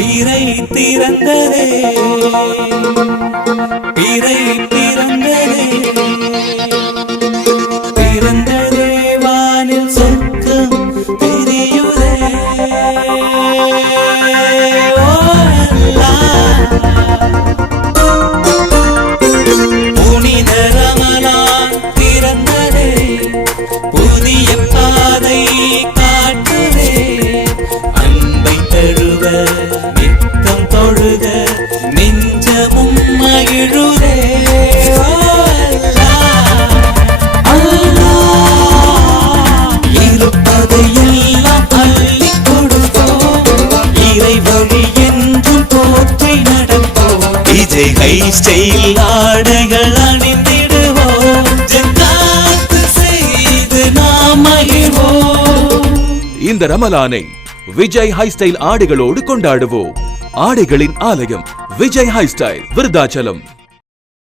பிறை திறந்ததே. பிறை திறந்ததே. திறந்ததே வானில் சொர்க்கம் தெரியுதே. ஓ புனித ரமலான் திறந்ததே. புதிய பாதை காட்டுதே. அன்பை தழுவ தொழுத நெஞ்சமும் மகிழுதே ஓ இருப்பதையெல்லாம் அள்ளிக் கொடுப்போம் இறை வழி என்றும் போற்றி நடப்போம் விஜய் ஸ்டைல் ஆடைகள் அணிந்திடுவோம் ஜக்காத்து செய்து நாம் மகிழ்வோம் இந்த ரமலானை விஜய் ஹை ஸ்டைல் ஆடைகளோடு கொண்டாடுவோம் ஆடைகளின் ஆலயம் விஜய் ஹை ஸ்டைல் விருதாச்சலம்.